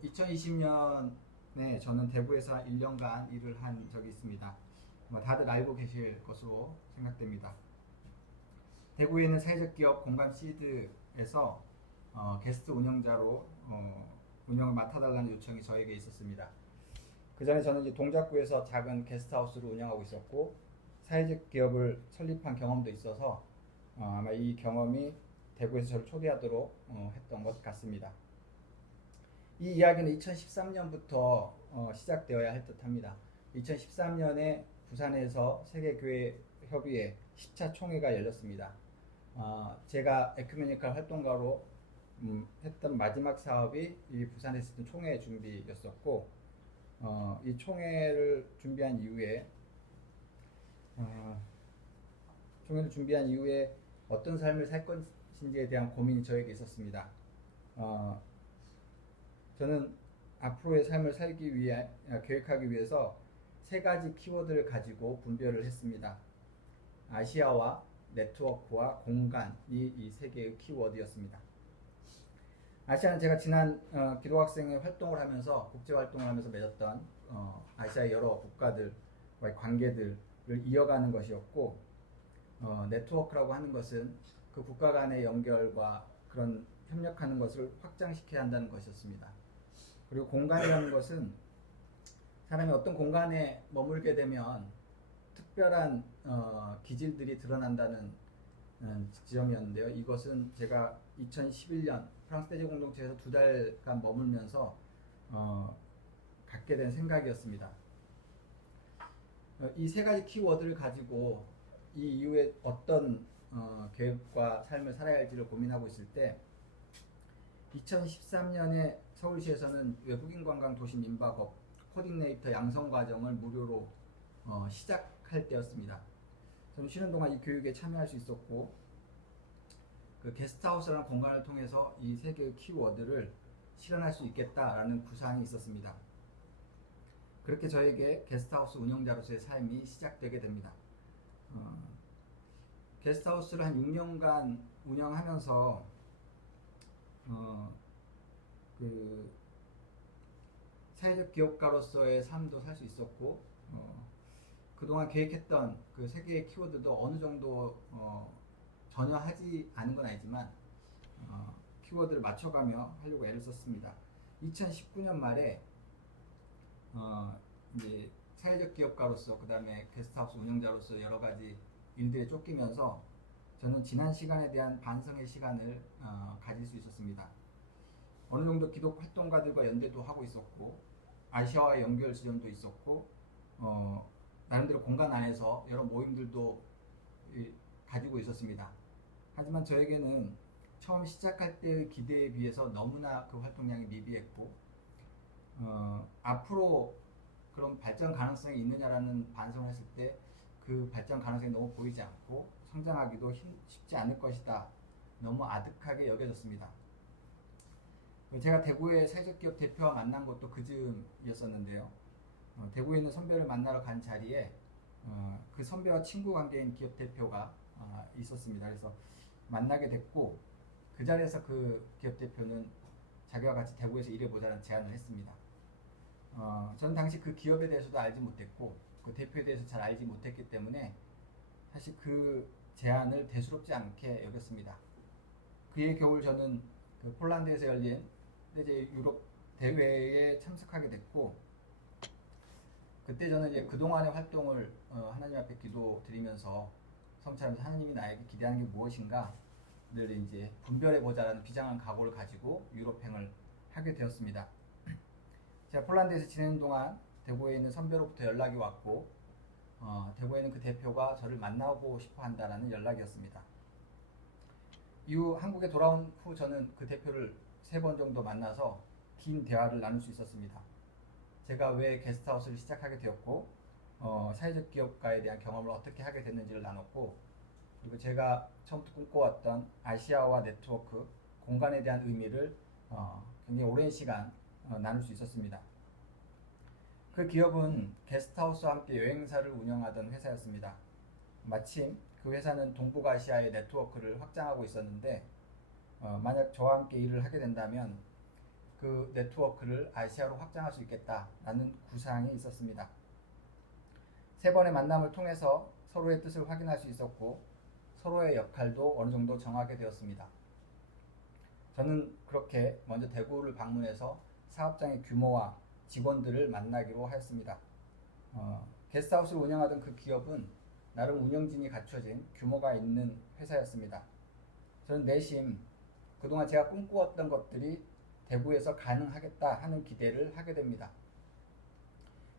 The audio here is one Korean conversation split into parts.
2020년에 저는 대구에서 1년간 일을 한 적이 있습니다. 다들 알고 계실 것으로 생각됩니다. 대구에 있는 사회적 기업 공감 시드에서 게스트 운영자로 운영을 맡아달라는 요청이 저에게 있었습니다. 그 전에 저는 이제 동작구에서 작은 게스트하우스를 운영하고 있었고 사회적 기업을 설립한 경험도 있어서 아마 이 경험이 대구에서 저를 초대하도록 했던 것 같습니다. 이 이야기는 2013년부터 시작되어야 할 듯합니다. 2013년에 부산에서 세계교회협의회 10차 총회가 열렸습니다. 제가 에큐메니컬 활동가로 했던 마지막 사업이 이 부산에서 했던 총회 준비였었고, 이 총회를 준비한 이후에 어떤 삶을 살 것인지에 대한 고민이 저에게 있었습니다. 저는 앞으로의 삶을 살기 위해 계획하기 위해서 세 가지 키워드를 가지고 분별을 했습니다. 아시아와 네트워크와 공간이 이 세 개의 키워드였습니다. 아시아는 제가 지난 기독학생의 활동을 하면서 국제 활동을 하면서 맺었던 아시아의 여러 국가들과의 관계들을 이어가는 것이었고, 네트워크라고 하는 것은 그 국가 간의 연결과 그런 협력하는 것을 확장시켜야 한다는 것이었습니다. 그리고 공간이라는 것은 사람이 어떤 공간에 머물게 되면 특별한 기질들이 드러난다는 지점이었는데요. 이것은 제가 2011년 프랑스 대제 공동체에서 2달간 머물면서 갖게 된 생각이었습니다. 이 세 가지 키워드를 가지고 이 이후에 어떤 계획과 삶을 살아야 할지를 고민하고 있을 때 2013년에 서울시에서는 외국인 관광 도시 민박업 코디네이터 양성 과정을 무료로 시작할 때였습니다. 저는 쉬는 동안 이 교육에 참여할 수 있었고, 그 게스트하우스라는 공간을 통해서 이 세 개의 키워드를 실현할 수 있겠다라는 구상이 있었습니다. 그렇게 저에게 게스트하우스 운영자로서의 삶이 시작되게 됩니다. 게스트하우스를 한 6년간 운영하면서 그 사회적 기업가로서의 삶도 살 수 있었고, 그동안 계획했던 그 세 개의 키워드도 어느 정도 전혀 하지 않은 건 아니지만 키워드를 맞춰가며 하려고 애를 썼습니다. 2019년 말에 이제 사회적 기업가로서 그 다음에 게스트하우스 운영자로서 여러 가지 일들에 쫓기면서 저는 지난 시간에 대한 반성의 시간을 가질 수 있었습니다. 어느 정도 기독 활동가들과 연대도 하고 있었고, 아시아와의 연결 지점도 있었고, 나름대로 공간 안에서 여러 모임들도 가지고 있었습니다. 하지만 저에게는 처음 시작할 때의 기대에 비해서 너무나 그 활동량이 미비했고, 앞으로 그런 발전 가능성이 있느냐라는 반성을 했을 때 그 발전 가능성이 너무 보이지 않고 성장하기도 쉽지 않을 것이다. 너무 아득하게 여겨졌습니다. 제가 대구의 사회적 기업 대표와 만난 것도 그 즈음이었었는데요. 대구에 있는 선배를 만나러 간 자리에 그 선배와 친구 관계인 기업 대표가 있었습니다. 그래서 만나게 됐고, 그 자리에서 그 기업 대표는 자기와 같이 대구에서 일해보자는 제안을 했습니다. 저는 당시 그 기업에 대해서도 알지 못했고 그 대표에 대해서 잘 알지 못했기 때문에 사실 그 제안을 대수롭지 않게 여겼습니다. 그해 겨울 저는 그 폴란드에서 열린 이제 유럽 대회에 참석하게 됐고, 그때 저는 이제 그동안의 활동을 하나님 앞에 기도드리면서 성찰하면서 하나님이 나에게 기대하는 게 무엇인가 늘 이제 분별해보자라는 비장한 각오를 가지고 유럽행을 하게 되었습니다. 제가 폴란드에서 지내는 동안 대구에 있는 선배로부터 연락이 왔고, 대구에 있는 그 대표가 저를 만나고 싶어 한다는 연락이었습니다. 이후 한국에 돌아온 후 저는 그 대표를 3번 정도 만나서 긴 대화를 나눌 수 있었습니다. 제가 왜 게스트하우스를 시작하게 되었고, 사회적 기업가에 대한 경험을 어떻게 하게 됐는지를 나눴고, 그리고 제가 처음부터 꿈꿔왔던 아시아와 네트워크, 공간에 대한 의미를 굉장히 오랜 시간 나눌 수 있었습니다. 그 기업은 게스트하우스와 함께 여행사를 운영하던 회사였습니다. 마침 그 회사는 동북아시아의 네트워크를 확장하고 있었는데, 만약 저와 함께 일을 하게 된다면 그 네트워크를 아시아로 확장할 수 있겠다라는 구상이 있었습니다. 세 번의 만남을 통해서 서로의 뜻을 확인할 수 있었고 서로의 역할도 어느 정도 정하게 되었습니다. 저는 그렇게 먼저 대구를 방문해서 사업장의 규모와 직원들을 만나기로 하였습니다. 게스트하우스를 운영하던 그 기업은 나름 운영진이 갖춰진 규모가 있는 회사였습니다. 저는 내심 그동안 제가 꿈꾸었던 것들이 대구에서 가능하겠다 하는 기대를 하게 됩니다.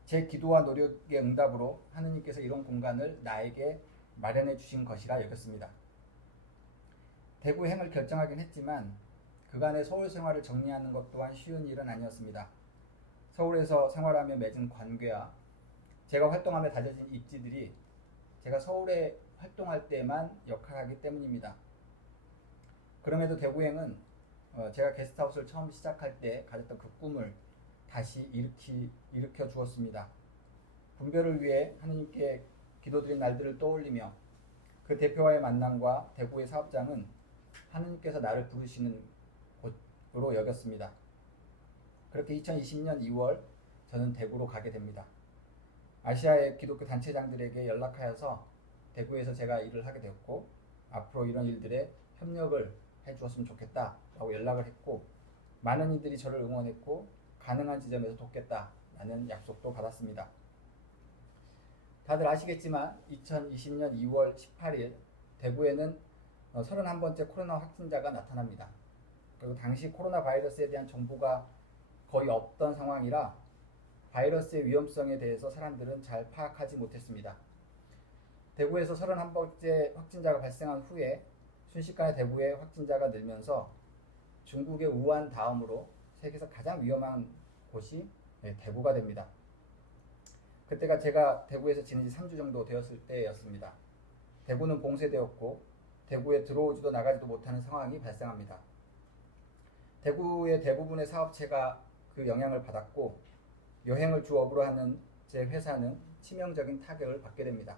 제 기도와 노력의 응답으로 하느님께서 이런 공간을 나에게 마련해 주신 것이라 여겼습니다. 대구행을 결정하긴 했지만 그간의 서울 생활을 정리하는 것 또한 쉬운 일은 아니었습니다. 서울에서 생활하며 맺은 관계와 제가 활동하며 다져진 입지들이 제가 서울에 활동할 때만 역할하기 때문입니다. 그럼에도 대구행은 제가 게스트하우스를 처음 시작할 때 가졌던 그 꿈을 다시 일으켜 주었습니다. 분별을 위해 하느님께 기도드린 날들을 떠올리며 그 대표와의 만남과 대구의 사업장은 하느님께서 나를 부르시는 곳으로 여겼습니다. 그렇게 2020년 2월 저는 대구로 가게 됩니다. 아시아의 기독교 단체장들에게 연락하여서 대구에서 제가 일을 하게 되었고 앞으로 이런 일들에 협력을 해주었으면 좋겠다라고 연락을 했고 많은 이들이 저를 응원했고 가능한 지점에서 돕겠다라는 약속도 받았습니다. 다들 아시겠지만 2020년 2월 18일 대구에는 31번째 코로나 확진자가 나타납니다. 그리고 당시 코로나 바이러스에 대한 정보가 거의 없던 상황이라 바이러스의 위험성에 대해서 사람들은 잘 파악하지 못했습니다. 대구에서 31번째 확진자가 발생한 후에 순식간에 대구의 확진자가 늘면서 중국의 우한 다음으로 세계에서 가장 위험한 곳이 대구가 됩니다. 그때가 제가 대구에서 지낸 지 3주 정도 되었을 때였습니다. 대구는 봉쇄되었고 대구에 들어오지도 나가지도 못하는 상황이 발생합니다. 대구의 대부분의 사업체가 그 영향을 받았고 여행을 주업으로 하는 제 회사는 치명적인 타격을 받게 됩니다.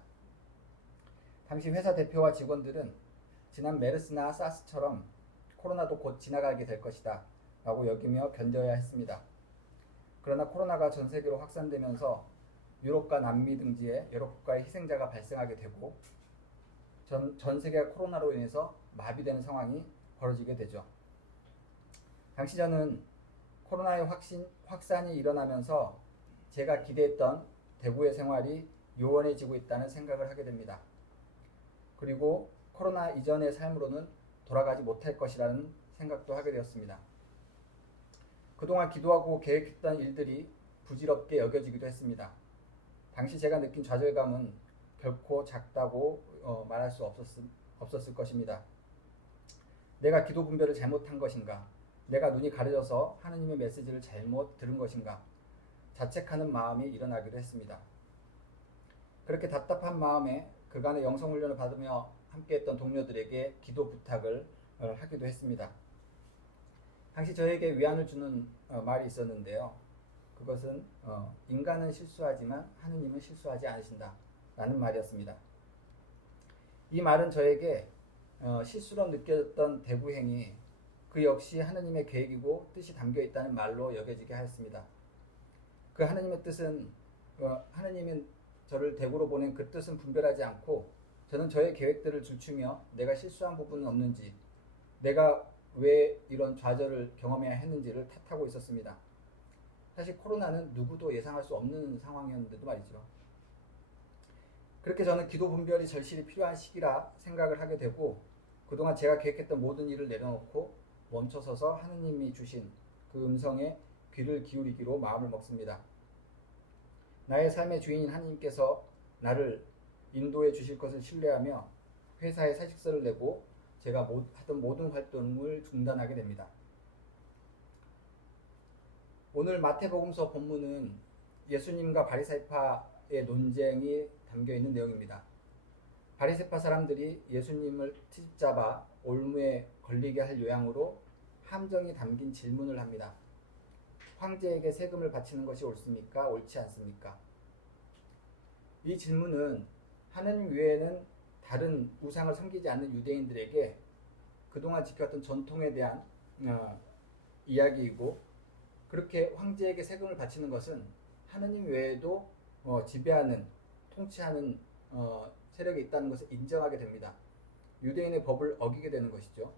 당시 회사 대표와 직원들은 지난 메르스나 사스처럼 코로나도 곧 지나가게 될 것이다 라고 여기며 견뎌야 했습니다. 그러나 코로나가 전 세계로 확산되면서 유럽과 남미 등지에 여러 국가의 희생자가 발생하게 되고 전 세계가 코로나로 인해서 마비되는 상황이 벌어지게 되죠. 당시 저는 코로나의 확산이 일어나면서 제가 기대했던 대구의 생활이 요원해지고 있다는 생각을 하게 됩니다. 그리고 코로나 이전의 삶으로는 돌아가지 못할 것이라는 생각도 하게 되었습니다. 그동안 기도하고 계획했던 일들이 부질없게 여겨지기도 했습니다. 당시 제가 느낀 좌절감은 결코 작다고 말할 수 없었을 것입니다. 내가 기도 분별을 잘못한 것인가? 내가 눈이 가려져서 하느님의 메시지를 잘못 들은 것인가? 자책하는 마음이 일어나기도 했습니다. 그렇게 답답한 마음에 그간의 영성훈련을 받으며 함께했던 동료들에게 기도 부탁을 하기도 했습니다. 당시 저에게 위안을 주는 말이 있었는데요. 그것은 인간은 실수하지만 하느님은 실수하지 않으신다 라는 말이었습니다. 이 말은 저에게 실수로 느껴졌던 대구행이 그 역시 하느님의 계획이고 뜻이 담겨 있다는 말로 여겨지게 하였습니다. 그 하느님의 뜻은 하느님은 저를 대구로 보낸 그 뜻은 분별하지 않고 저는 저의 계획들을 줄추며 내가 실수한 부분은 없는지 내가 왜 이런 좌절을 경험해야 했는지를 탓하고 있었습니다. 사실 코로나는 누구도 예상할 수 없는 상황이었는데도 말이죠. 그렇게 저는 기도 분별이 절실히 필요한 시기라 생각을 하게 되고 그동안 제가 계획했던 모든 일을 내려놓고 멈춰서서 하느님이 주신 그 음성에 귀를 기울이기로 마음을 먹습니다. 나의 삶의 주인인 하느님께서 나를 인도해 주실 것을 신뢰하며 회사에 사직서를 내고 제가 하던 모든 활동을 중단하게 됩니다. 오늘 마태복음서 본문은 예수님과 바리새파의 논쟁이 담겨있는 내용입니다. 바리새파 사람들이 예수님을 트집잡아 올무에 걸리게 할 요양으로 함정이 담긴 질문을 합니다. 황제에게 세금을 바치는 것이 옳습니까? 옳지 않습니까? 이 질문은 하느님 외에는 다른 우상을 섬기지 않는 유대인들에게 그동안 지켰던 전통에 대한 이야기이고 그렇게 황제에게 세금을 바치는 것은 하느님 외에도 지배하는, 통치하는 세력이 있다는 것을 인정하게 됩니다. 유대인의 법을 어기게 되는 것이죠.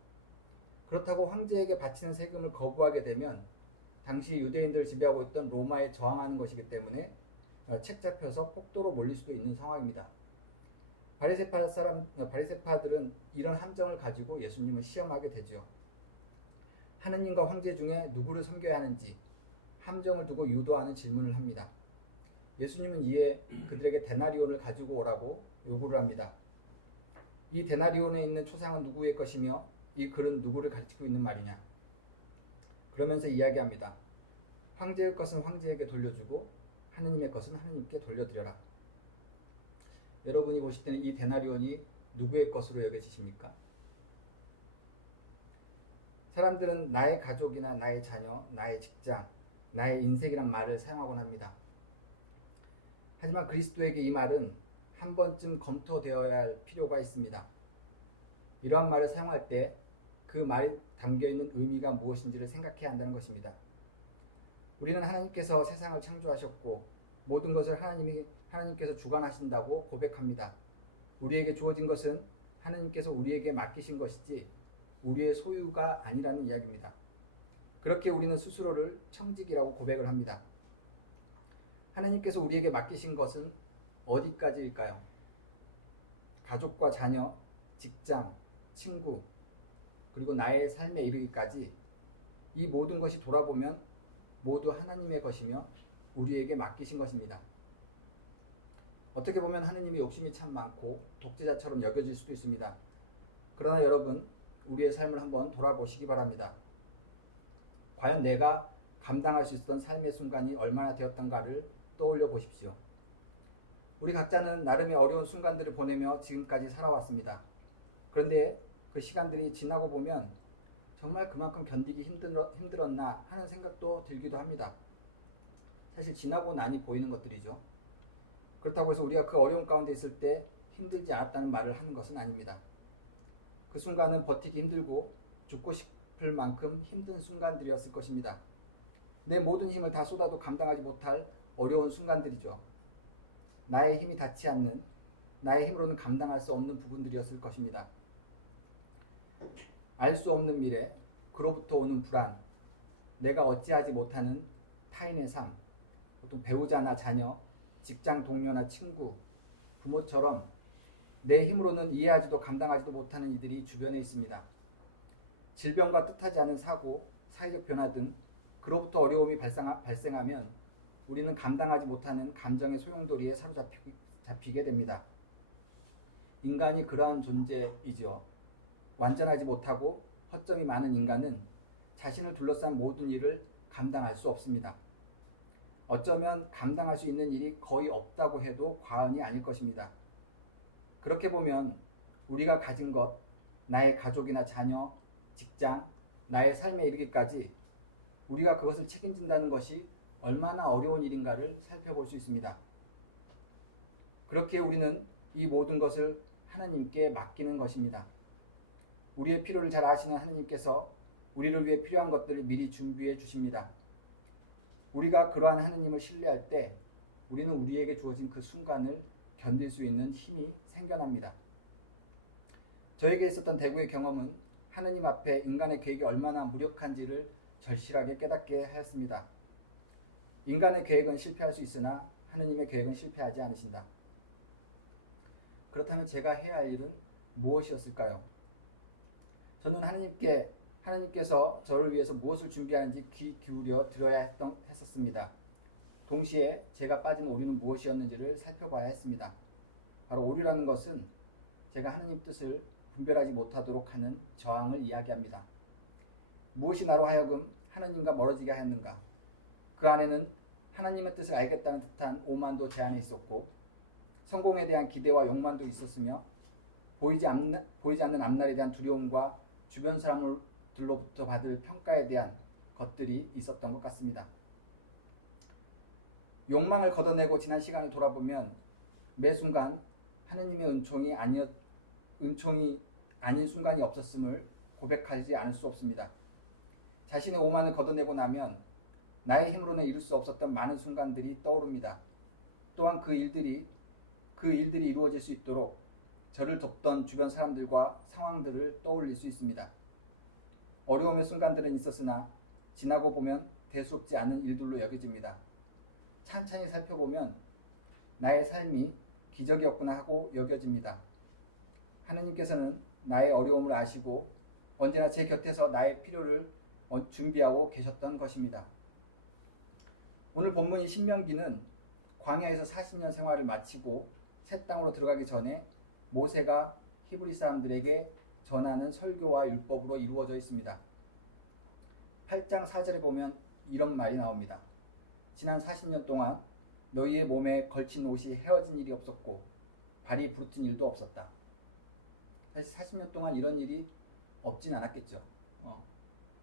그렇다고 황제에게 바치는 세금을 거부하게 되면 당시 유대인들을 지배하고 있던 로마에 저항하는 것이기 때문에 책 잡혀서 폭도로 몰릴 수도 있는 상황입니다. 바리새파들은 이런 함정을 가지고 예수님을 시험하게 되죠. 하느님과 황제 중에 누구를 섬겨야 하는지 함정을 두고 유도하는 질문을 합니다. 예수님은 이에 그들에게 데나리온을 가지고 오라고 요구를 합니다. 이 데나리온에 있는 초상은 누구의 것이며 이 글은 누구를 가리키고 있는 말이냐. 그러면서 이야기합니다. 황제의 것은 황제에게 돌려주고 하느님의 것은 하느님께 돌려드려라. 여러분이 보실 때는 이 데나리온이 누구의 것으로 여겨지십니까? 사람들은 나의 가족이나 나의 자녀, 나의 직장, 나의 인생이란 말을 사용하곤 합니다. 하지만 그리스도에게 이 말은 한 번쯤 검토되어야 할 필요가 있습니다. 이러한 말을 사용할 때 그 말이 담겨있는 의미가 무엇인지를 생각해야 한다는 것입니다. 우리는 하나님께서 세상을 창조하셨고 모든 것을 하나님께서 주관하신다고 고백합니다. 우리에게 주어진 것은 하나님께서 우리에게 맡기신 것이지 우리의 소유가 아니라는 이야기입니다. 그렇게 우리는 스스로를 청직이라고 고백을 합니다. 하나님께서 우리에게 맡기신 것은 어디까지일까요? 가족과 자녀, 직장, 친구, 그리고 나의 삶에 이르기까지 이 모든 것이 돌아보면 모두 하나님의 것이며 우리에게 맡기신 것입니다. 어떻게 보면 하나님이 욕심이 참 많고 독재자처럼 여겨질 수도 있습니다. 그러나 여러분, 우리의 삶을 한번 돌아보시기 바랍니다. 과연 내가 감당할 수 있었던 삶의 순간이 얼마나 되었던가를 떠올려 보십시오. 우리 각자는 나름의 어려운 순간들을 보내며 지금까지 살아왔습니다. 그런데 그 시간들이 지나고 보면 정말 그만큼 견디기 힘들었나 하는 생각도 들기도 합니다. 사실 지나고 나니 보이는 것들이죠. 그렇다고 해서 우리가 그 어려운 가운데 있을 때 힘들지 않았다는 말을 하는 것은 아닙니다. 그 순간은 버티기 힘들고 죽고 싶을 만큼 힘든 순간들이었을 것입니다. 내 모든 힘을 다 쏟아도 감당하지 못할 어려운 순간들이죠. 나의 힘이 닿지 않는, 나의 힘으로는 감당할 수 없는 부분들이었을 것입니다. 알 수 없는 미래, 그로부터 오는 불안, 내가 어찌하지 못하는 타인의 삶, 보통 배우자나 자녀, 직장 동료나 친구, 부모처럼 내 힘으로는 이해하지도 감당하지도 못하는 이들이 주변에 있습니다. 질병과 뜻하지 않은 사고, 사회적 변화 등 그로부터 어려움이 발생하면 우리는 감당하지 못하는 감정의 소용돌이에 사로잡히게 됩니다. 인간이 그러한 존재이죠. 완전하지 못하고 허점이 많은 인간은 자신을 둘러싼 모든 일을 감당할 수 없습니다. 어쩌면 감당할 수 있는 일이 거의 없다고 해도 과언이 아닐 것입니다. 그렇게 보면 우리가 가진 것, 나의 가족이나 자녀, 직장, 나의 삶에 이르기까지 우리가 그것을 책임진다는 것이 얼마나 어려운 일인가를 살펴볼 수 있습니다. 그렇게 우리는 이 모든 것을 하나님께 맡기는 것입니다. 우리의 필요를 잘 아시는 하나님께서 우리를 위해 필요한 것들을 미리 준비해 주십니다. 우리가 그러한 하나님을 신뢰할 때 우리는 우리에게 주어진 그 순간을 견딜 수 있는 힘이 생겨납니다. 저에게 있었던 대구의 경험은 하나님 앞에 인간의 계획이 얼마나 무력한지를 절실하게 깨닫게 하였습니다. 인간의 계획은 실패할 수 있으나 하나님의 계획은 실패하지 않으신다. 그렇다면 제가 해야 할 일은 무엇이었을까요? 저는 하나님께서 저를 위해서 무엇을 준비하는지 귀 기울여 들어야 했었습니다. 동시에 제가 빠진 오류는 무엇이었는지를 살펴봐야 했습니다. 바로 오류라는 것은 제가 하나님 뜻을 분별하지 못하도록 하는 저항을 이야기합니다. 무엇이 나로 하여금 하나님과 멀어지게 하였는가? 그 안에는 하나님의 뜻을 알겠다는 듯한 오만도 제 안에 있었고 성공에 대한 기대와 욕망도 있었으며 보이지 않는 앞날에 대한 두려움과 주변 사람들로부터 받을 평가에 대한 것들이 있었던 것 같습니다. 욕망을 걷어내고 지난 시간을 돌아보면 매 순간 하느님의 은총이 아닌 순간이 없었음을 고백하지 않을 수 없습니다. 자신의 오만을 걷어내고 나면 나의 힘으로는 이룰 수 없었던 많은 순간들이 떠오릅니다. 또한 그 일들이 이루어질 수 있도록 저를 돕던 주변 사람들과 상황들을 떠올릴 수 있습니다. 어려움의 순간들은 있었으나 지나고 보면 대수롭지 않은 일들로 여겨집니다. 찬찬히 살펴보면 나의 삶이 기적이었구나 하고 여겨집니다. 하느님께서는 나의 어려움을 아시고 언제나 제 곁에서 나의 필요를 준비하고 계셨던 것입니다. 오늘 본문인 신명기는 광야에서 40년 생활을 마치고 새 땅으로 들어가기 전에 모세가 히브리 사람들에게 전하는 설교와 율법으로 이루어져 있습니다. 8장 4절에 보면 이런 말이 나옵니다. 지난 40년 동안 너희의 몸에 걸친 옷이 헤어진 일이 없었고 발이 부르튼 일도 없었다. 사실 40년 동안 이런 일이 없진 않았겠죠.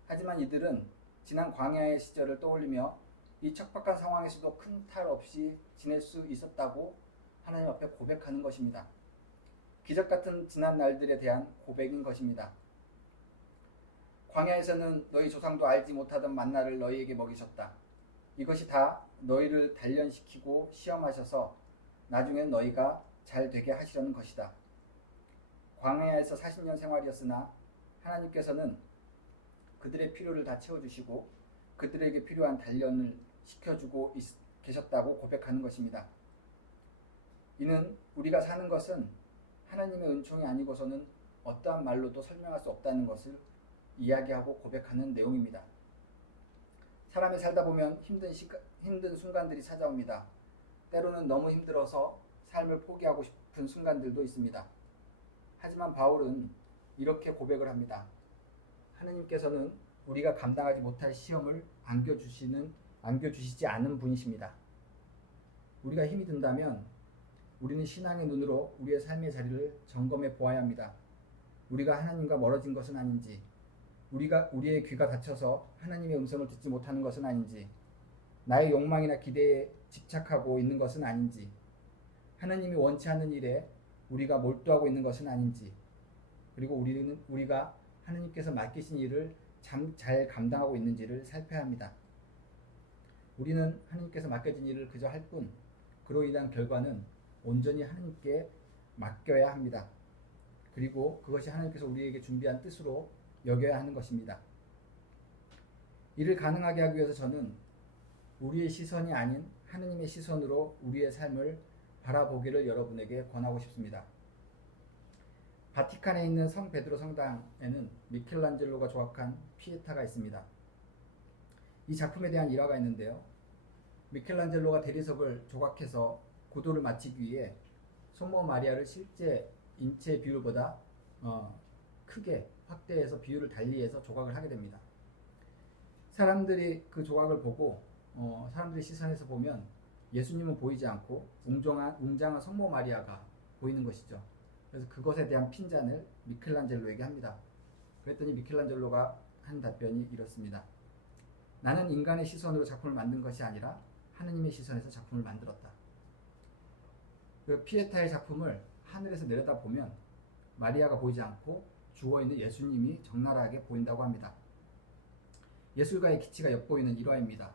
하지만 이들은 지난 광야의 시절을 떠올리며 이 척박한 상황에서도 큰 탈 없이 지낼 수 있었다고 하나님 앞에 고백하는 것입니다. 기적 같은 지난 날들에 대한 고백인 것입니다. 광야에서는 너희 조상도 알지 못하던 만나를 너희에게 먹이셨다. 이것이 다 너희를 단련시키고 시험하셔서 나중엔 너희가 잘 되게 하시려는 것이다. 광야에서 40년 생활이었으나 하나님께서는 그들의 필요를 다 채워주시고 그들에게 필요한 단련을 시켜주고 계셨다고 고백하는 것입니다. 이는 우리가 사는 것은 하나님의 은총이 아니고서는 어떠한 말로도 설명할 수 없다는 것을 이야기하고 고백하는 내용입니다. 사람이 살다 보면 힘든 순간들이 찾아옵니다. 때로는 너무 힘들어서 삶을 포기하고 싶은 순간들도 있습니다. 하지만 바울은 이렇게 고백을 합니다. 하느님께서는 우리가 감당하지 못할 시험을 안겨주시지 않은 분이십니다. 우리가 힘이 든다면 우리는 신앙의 눈으로 우리의 삶의 자리를 점검해 보아야 합니다. 우리가 하나님과 멀어진 것은 아닌지, 우리의 귀가 닫혀서 하나님의 음성을 듣지 못하는 것은 아닌지, 나의 욕망이나 기대에 집착하고 있는 것은 아닌지, 하나님이 원치 않는 일에 우리가 몰두하고 있는 것은 아닌지, 그리고 우리가 하나님께서 맡기신 일을 잘 감당하고 있는지를 살펴야 합니다. 우리는 하나님께서 맡겨진 일을 그저 할 뿐, 그로 인한 결과는 온전히 하나님께 맡겨야 합니다. 그리고 그것이 하나님께서 우리에게 준비한 뜻으로 여겨야 하는 것입니다. 이를 가능하게 하기 위해서 저는 우리의 시선이 아닌 하느님의 시선으로 우리의 삶을 바라보기를 여러분에게 권하고 싶습니다. 바티칸에 있는 성 베드로 성당에는 미켈란젤로가 조각한 피에타가 있습니다. 이 작품에 대한 일화가 있는데요. 미켈란젤로가 대리석을 조각해서 구도를 맞추기 위해 성모 마리아를 실제 인체 비율보다 크게 확대해서 비율을 달리해서 조각을 하게 됩니다. 사람들이 그 조각을 보고 사람들의 시선에서 보면 예수님은 보이지 않고 웅장한 성모 마리아가 보이는 것이죠. 그래서 그것에 대한 핀잔을 미켈란젤로에게 합니다. 그랬더니 미켈란젤로가 한 답변이 이렇습니다. 나는 인간의 시선으로 작품을 만든 것이 아니라 하느님의 시선에서 작품을 만들었다. 그 피에타의 작품을 하늘에서 내려다보면 마리아가 보이지 않고 죽어있는 예수님이 적나라하게 보인다고 합니다. 예술가의 기치가 엿보이는 일화입니다.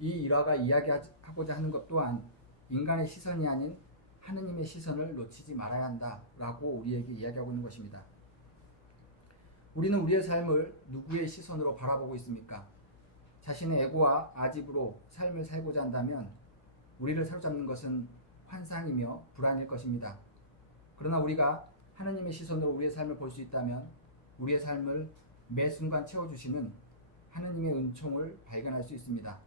이 일화가 이야기하고자 하는 것 또한 인간의 시선이 아닌 하느님의 시선을 놓치지 말아야 한다라고 우리에게 이야기하고 있는 것입니다. 우리는 우리의 삶을 누구의 시선으로 바라보고 있습니까? 자신의 에고와 아집으로 삶을 살고자 한다면 우리를 사로잡는 것은 환상이며 불안일 것입니다. 그러나 우리가 하느님의 시선으로 우리의 삶을 볼 수 있다면 우리의 삶을 매 순간 채워주시는 하느님의 은총을 발견할 수 있습니다.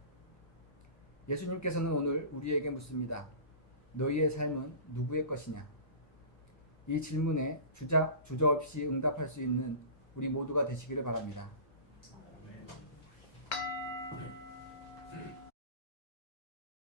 예수님께서는 오늘 우리에게 묻습니다. 너희의 삶은 누구의 것이냐? 이 질문에 주저없이 응답할 수 있는 우리 모두가 되시기를 바랍니다.